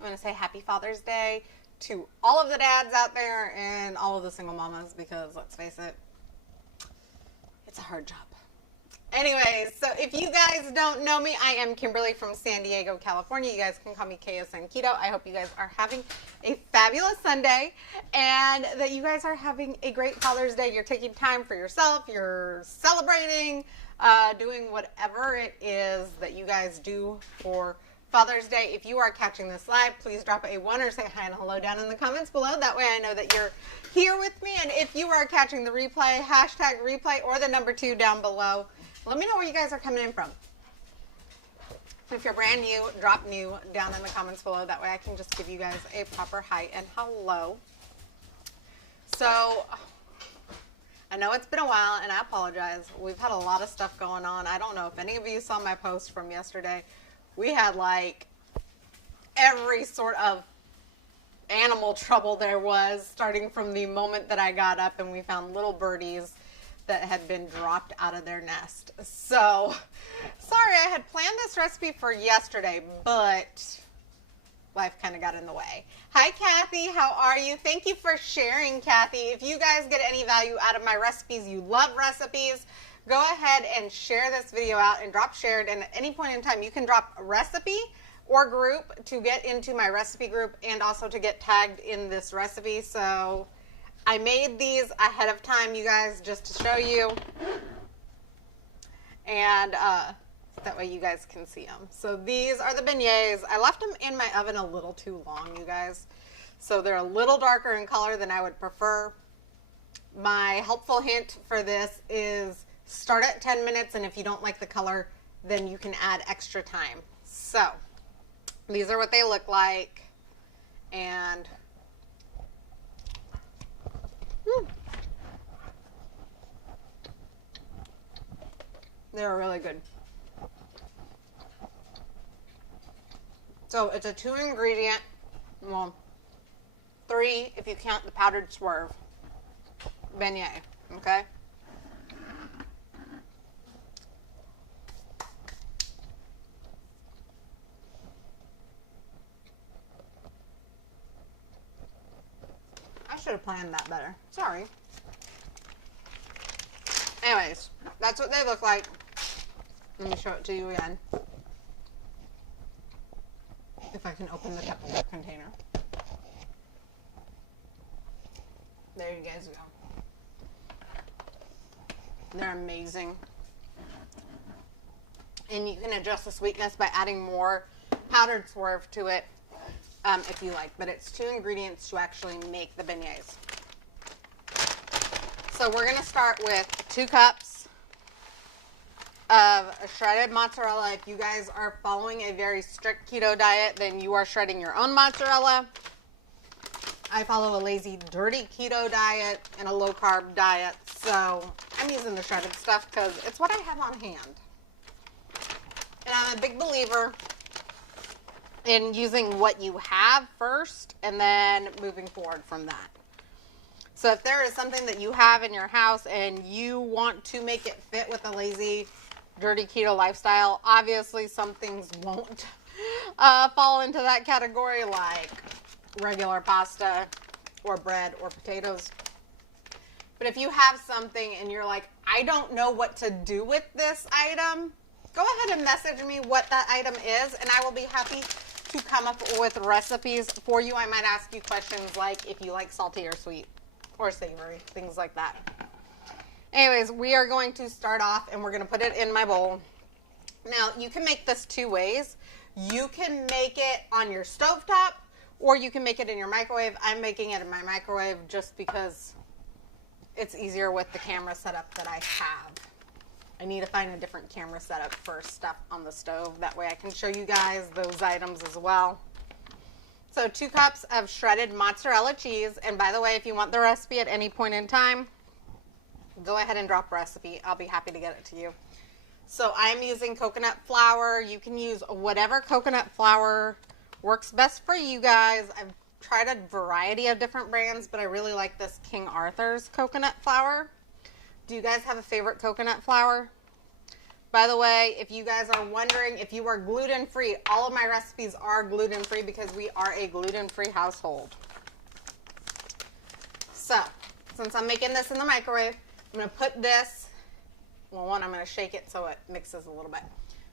I'm going to say happy Father's Day to all of the dads out there and all of the single mamas, because let's face it, it's a hard job. Anyways, so if you guys don't know me, I am Kimberly from San Diego, California. You guys can call me KSN Keto. I hope you guys are having a fabulous Sunday and that you guys are having a great Father's Day. You're taking time for yourself. You're celebrating, doing whatever it is that you guys do for Father's Day. If you are catching this live, please drop a 1 or say hi and hello down in the comments below. That way I know that you're here with me. And if you are catching the replay, hashtag replay or the number 2 down below. Let me know where you guys are coming in from. If you're brand new, drop new down in the comments below. That way I can just give you guys a proper hi and hello. So, I know it's been a while and I apologize. We've had a lot of stuff going on. I don't know if any of you saw my post from yesterday. We had like every sort of animal trouble there was, starting from the moment that I got up and we found little birdies that had been dropped out of their nest. So, sorry, I had planned this recipe for yesterday, but life kind of got in the way. Hi, Kathy. How are you? Thank you for sharing, Kathy. If you guys get any value out of my recipes, you love recipes, go ahead and share this video out and drop shared. And at any point in time, you can drop a recipe or group to get into my recipe group and also to get tagged in this recipe. So I made these ahead of time, you guys, just to show you. And that way you guys can see them. So these are the beignets. I left them in my oven a little too long, you guys. So they're a little darker in color than I would prefer. My helpful hint for this is start at 10 minutes, and if you don't like the color, then you can add extra time. So these are what they look like. And they're really good. So it's a 2 ingredient, well, 3 if you count the powdered swerve, beignet, okay? I should have planned that better. Sorry. Anyways, that's what they look like. Let me show it to you again. If I can open the Tupperware container. There you guys go. They're amazing. And you can adjust the sweetness by adding more powdered swerve to it if you like. But it's 2 ingredients to actually make the beignets. So we're going to start with 2 cups of shredded mozzarella. If you guys are following a very strict keto diet, then you are shredding your own mozzarella. I follow a lazy, dirty keto diet and a low-carb diet, so I'm using the shredded stuff because it's what I have on hand. And I'm a big believer in using what you have first and then moving forward from that. So if there is something that you have in your house and you want to make it fit with a lazy, dirty keto lifestyle, obviously some things won't fall into that category, like regular pasta or bread or potatoes. But if you have something and you're like, I don't know what to do with this item, go ahead and message me what that item is, and I will be happy to come up with recipes for you. I might ask you questions like if you like salty or sweet or savory, things like that. Anyways, we are going to start off and we're going to put it in my bowl. Now, you can make this 2 ways. You can make it on your stovetop or you can make it in your microwave. I'm making it in my microwave just because it's easier with the camera setup that I have. I need to find a different camera setup for stuff on the stove. That way I can show you guys those items as well. So 2 cups of shredded mozzarella cheese. And by the way, if you want the recipe at any point in time, go ahead and drop recipe. I'll be happy to get it to you. So I'm using coconut flour. You can use whatever coconut flour works best for you guys. I've tried a variety of different brands, but I really like this King Arthur's coconut flour. Do you guys have a favorite coconut flour? By the way, if you guys are wondering if you are gluten-free, all of my recipes are gluten-free because we are a gluten-free household. So, since I'm making this in the microwave, I'm going to put this, well, one, I'm going to shake it so it mixes a little bit.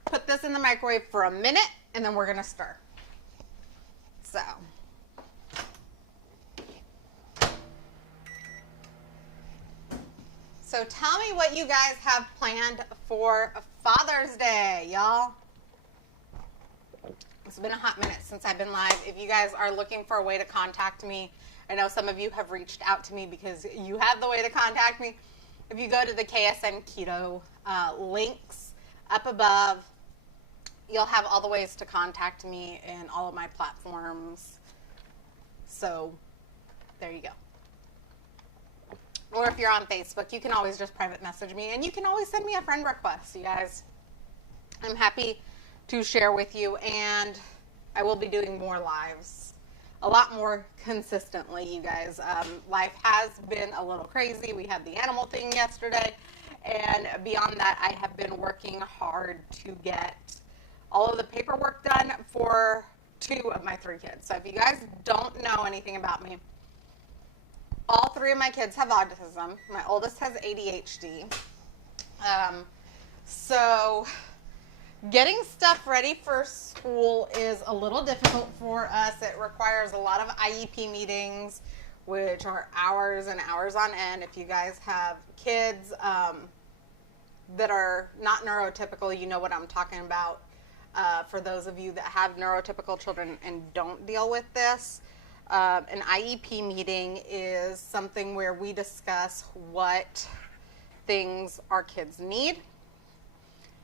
Put this in the microwave for a minute, and then we're going to stir. So tell me what you guys have planned for Father's Day, y'all. It's been a hot minute since I've been live. If you guys are looking for a way to contact me, I know some of you have reached out to me because you have the way to contact me. If you go to the KSN Keto links up above, you'll have all the ways to contact me in all of my platforms. So there you go. Or if you're on Facebook, you can always just private message me, and you can always send me a friend request, you guys. I'm happy to share with you, and I will be doing more lives, a lot more consistently, you guys. Life has been a little crazy. We had the animal thing yesterday, and beyond that, I have been working hard to get all of the paperwork done for 2 of my 3 kids. So if you guys don't know anything about me, all 3 of my kids have autism. My oldest has ADHD. So getting stuff ready for school is a little difficult for us. It requires a lot of IEP meetings, which are hours and hours on end. If you guys have kids that are not neurotypical, you know what I'm talking about. For those of you that have neurotypical children and don't deal with this, an IEP meeting is something where we discuss what things our kids need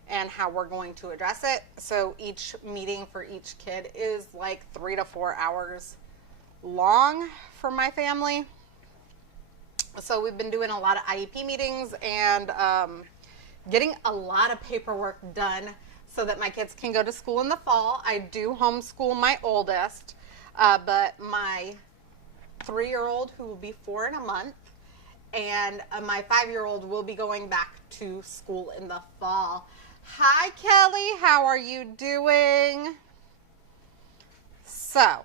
and how we're going to address it. So each meeting for each kid is like 3 to 4 hours long for my family. So we've been doing a lot of IEP meetings and getting a lot of paperwork done so that my kids can go to school in the fall. I do homeschool my oldest. But my 3-year-old, who will be 4 in a month, and my 5-year-old will be going back to school in the fall. Hi, Kelly. How are you doing? So,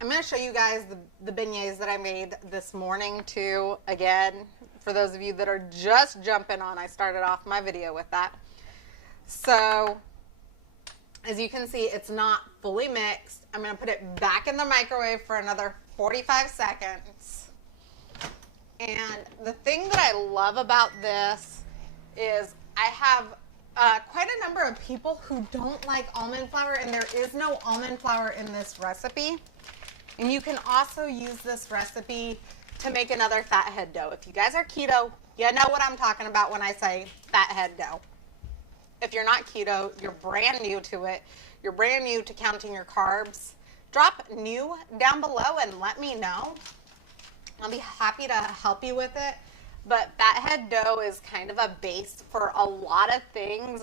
I'm going to show you guys the beignets that I made this morning, too. Again, for those of you that are just jumping on, I started off my video with that. So, as you can see, it's not fully mixed. I'm going to put it back in the microwave for another 45 seconds. And the thing that I love about this is I have quite a number of people who don't like almond flour, and there is no almond flour in this recipe. And you can also use this recipe to make another fathead dough. If you guys are keto, you know what I'm talking about when I say fathead dough. If you're not keto, you're brand new to it, you're brand new to counting your carbs, drop new down below and let me know. I'll be happy to help you with it. But fathead dough is kind of a base for a lot of things.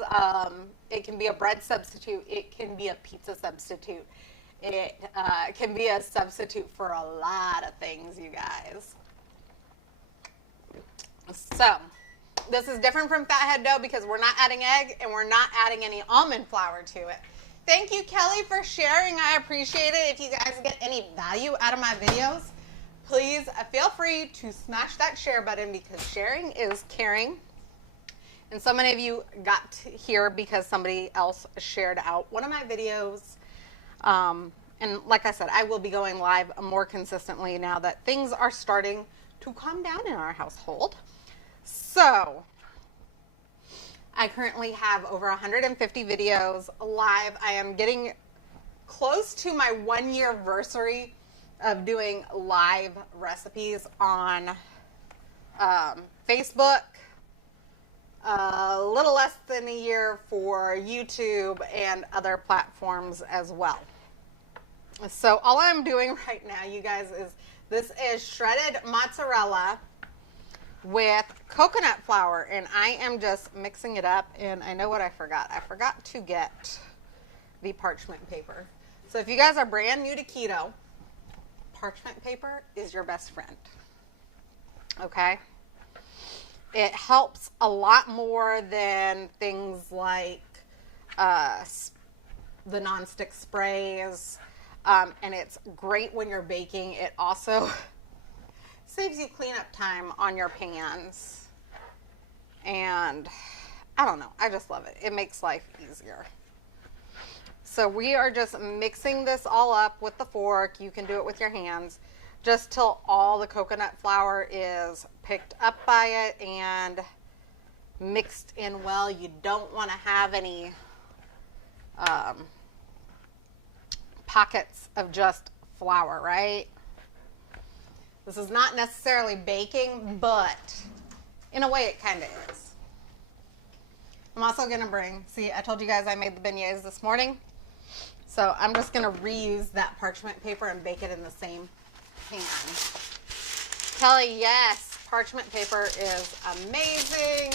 It can be a bread substitute. It can be a pizza substitute. It can be a substitute for a lot of things, you guys. So this is different from fathead dough because we're not adding egg and we're not adding any almond flour to it. Thank you, Kelly, for sharing. I appreciate it. If you guys get any value out of my videos, please feel free to smash that share button because sharing is caring. And so many of you got here because somebody else shared out one of my videos. And like I said, I will be going live more consistently now that things are starting to calm down in our household. So, I currently have over 150 videos live. I am getting close to my 1-year anniversary of doing live recipes on Facebook. A little less than a year for YouTube and other platforms as well. So, all I'm doing right now, you guys, is this is shredded mozzarella with coconut flour, and I am just mixing it up. And I know what I forgot. I forgot to get the parchment paper. So if you guys are brand new to keto, parchment paper is your best friend. Okay? It helps a lot more than things like the nonstick sprays. And it's great when you're baking. It also saves you cleanup time on your pans. And I don't know, I just love it. It makes life easier. So we are just mixing this all up with the fork. You can do it with your hands, just till all the coconut flour is picked up by it and mixed in well. You don't want to have any pockets of just flour, right? This is not necessarily baking, but in a way it kind of is. I'm also going to bring, see, I told you guys I made the beignets this morning. So I'm just going to reuse that parchment paper and bake it in the same pan. Kelly, yes, parchment paper is amazing.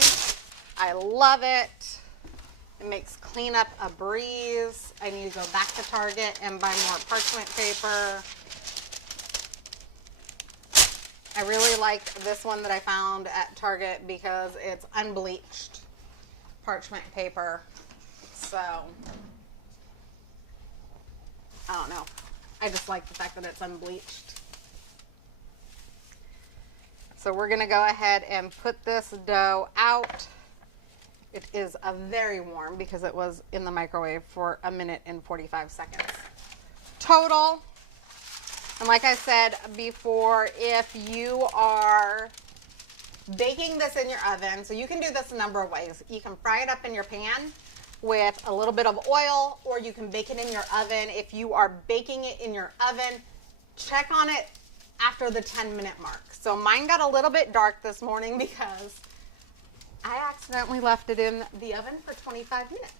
I love it. It makes cleanup a breeze. I need to go back to Target and buy more parchment paper. I really like this one that I found at Target because it's unbleached parchment paper. So I don't know. I just like the fact that it's unbleached. So we're going to go ahead and put this dough out. It is very warm because it was in the microwave for 1 minute and 45 seconds total. And like I said before, if you are baking this in your oven, so you can do this a number of ways. You can fry it up in your pan with a little bit of oil, or you can bake it in your oven. If you are baking it in your oven, check on it after the 10-minute mark. So mine got a little bit dark this morning because I accidentally left it in the oven for 25 minutes.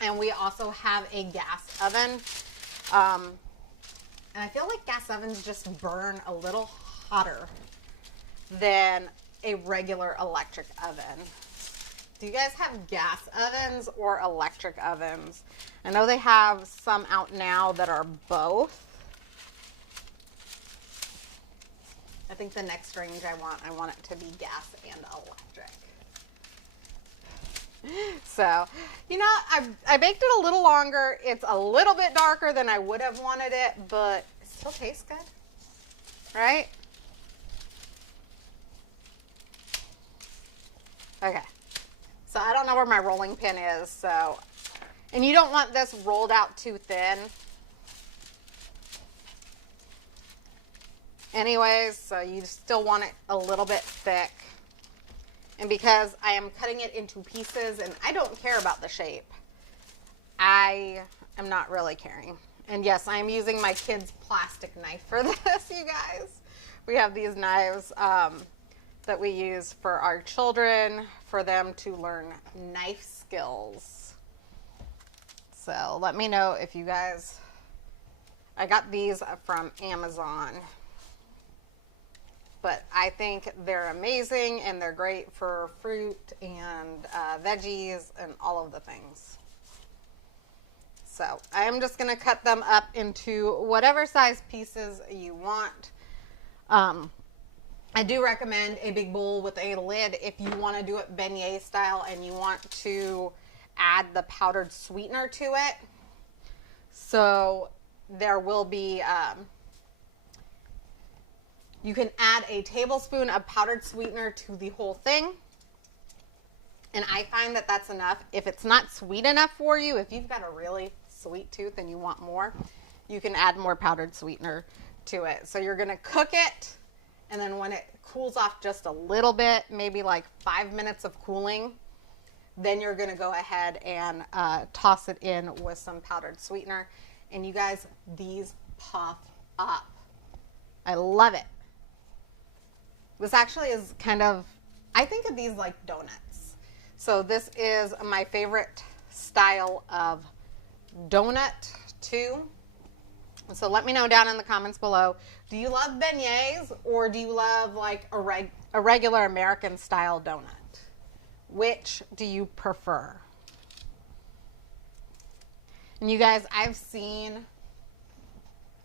And we also have a gas oven. And I feel like gas ovens just burn a little hotter than a regular electric oven. Do you guys have gas ovens or electric ovens? I know they have some out now that are both. I think the next range I want it to be gas and electric. So, you know, I baked it a little longer. It's a little bit darker than I would have wanted it, but it still tastes good, right? Okay. So I don't know where my rolling pin is, so, and you don't want this rolled out too thin. Anyways, so you still want it a little bit thick. And because I am cutting it into pieces and I don't care about the shape, I am not really caring. And yes, I am using my kid's plastic knife for this, you guys. We have these knives that we use for our children, for them to learn knife skills. So let me know if you guys, I got these from Amazon. But I think they're amazing and they're great for fruit and veggies and all of the things. So I am just going to cut them up into whatever size pieces you want. I do recommend a big bowl with a lid if you want to do it beignet style and you want to add the powdered sweetener to it. So there will be... you can add a tablespoon of powdered sweetener to the whole thing. And I find that that's enough. If it's not sweet enough for you, if you've got a really sweet tooth and you want more, you can add more powdered sweetener to it. So you're going to cook it. And then when it cools off just a little bit, maybe like 5 minutes of cooling, then you're going to go ahead and toss it in with some powdered sweetener. And you guys, these puff up. I love it. This actually is kind of, I think of these like donuts. So this is my favorite style of donut too. So let me know down in the comments below. Do you love beignets or do you love like a regular American style donut? Which do you prefer? And you guys, I've seen,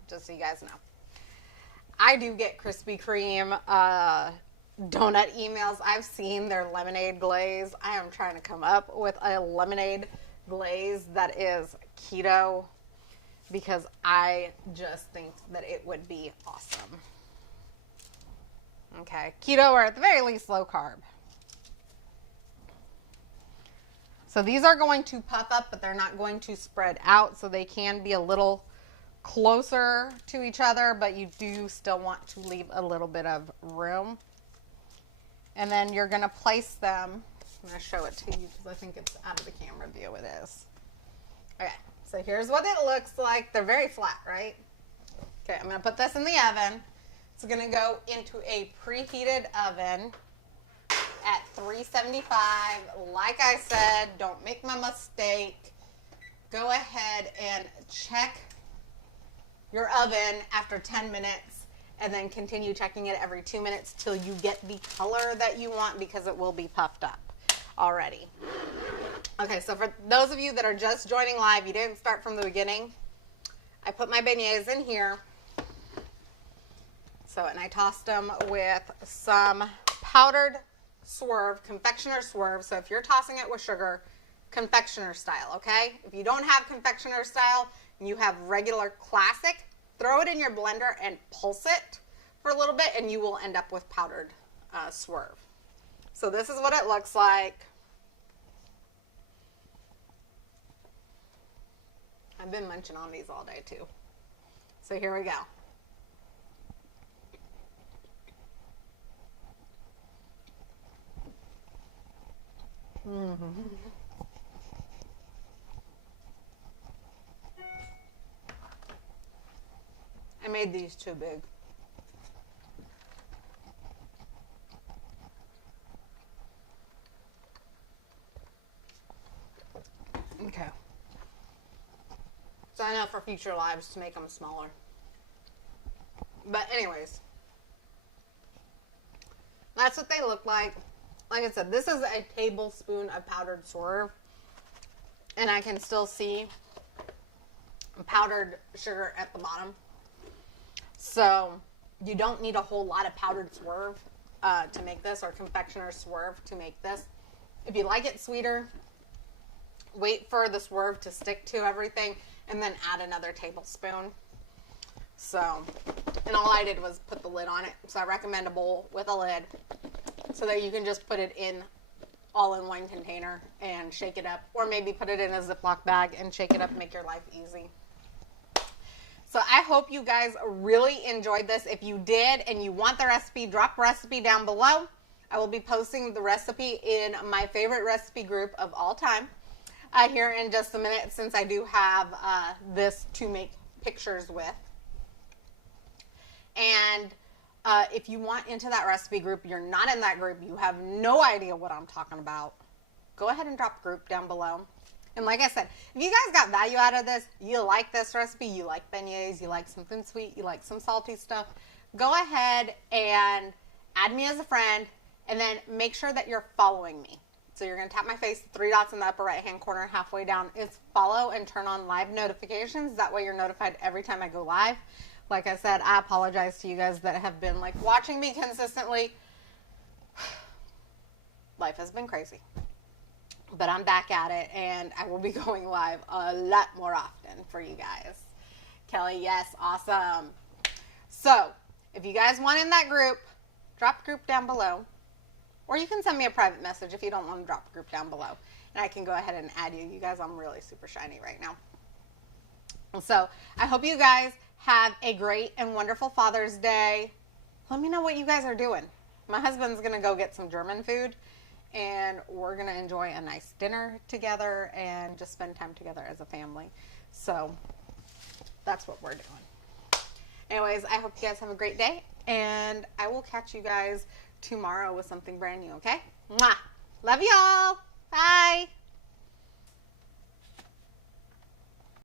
just so you guys know, I do get Krispy Kreme donut emails I've seen, their lemonade glaze. I am trying to come up with a lemonade glaze that is keto because I just think that it would be awesome. Okay, keto or at the very least low carb. So these are going to puff up, but they're not going to spread out, so they can be a little closer to each other, but you do still want to leave a little bit of room. And then you're going to place them. I'm going to show it to you because I think it's out of the camera view. It is. Okay, so here's what it looks like. They're very flat, right? Okay, I'm going to put this in the oven. It's going to go into a preheated oven at 375. Like I said, don't make my mistake. Go ahead and check your oven after 10 minutes and then continue checking it every 2 minutes till you get the color that you want because it will be puffed up already. Okay, so for those of you that are just joining live, you didn't start from the beginning, I put my beignets in here. So, and I tossed them with some powdered swerve, confectioner swerve. So if you're tossing it with sugar, confectioner style, okay? If you don't have confectioner style and you have regular classic, throw it in your blender and pulse it for a little bit and you will end up with powdered swerve. So this is what it looks like. I've been munching on these all day too. So here we go. I made these too big. Okay. So I know for future lives to make them smaller. But anyways, that's what they look like. Like I said, this is a tablespoon of powdered swerve. And I can still see powdered sugar at the bottom. So you don't need a whole lot of powdered swerve to make this, or confectioner swerve to make this. If you like it sweeter, wait for the swerve to stick to everything and then add another tablespoon. So, and all I did was put the lid on it. So I recommend a bowl with a lid so that you can just put it in all in one container and shake it up, or maybe put it in a Ziploc bag and shake it up and make your life easy. So I hope you guys really enjoyed this. If you did and you want the recipe, drop recipe down below. I will be posting the recipe in my favorite recipe group of all time here in just a minute, since I do have this to make pictures with. And if you want into that recipe group, you're not in that group, you have no idea what I'm talking about, go ahead and drop a group down below. And like I said, if you guys got value out of this, you like this recipe, you like beignets, you like something sweet, you like some salty stuff, go ahead and add me as a friend, and then make sure that you're following me. So you're going to tap my face, 3 dots in the upper right hand corner, halfway down is follow, and turn on live notifications. That way you're notified every time I go live. Like I said, I apologize to you guys that have been like watching me consistently. Life has been crazy. But I'm back at it, and I will be going live a lot more often for you guys. Kelly, yes, awesome. So, if you guys want in that group, drop a group down below. Or you can send me a private message if you don't want to drop a group down below. And I can go ahead and add you. You guys, I'm really super shiny right now. So, I hope you guys have a great and wonderful Father's Day. Let me know what you guys are doing. My husband's going to go get some German food, and we're going to enjoy a nice dinner together and just spend time together as a family. So that's what we're doing. Anyways, I hope you guys have a great day, and I will catch you guys tomorrow with something brand new, okay? Mwah! Love y'all. Bye.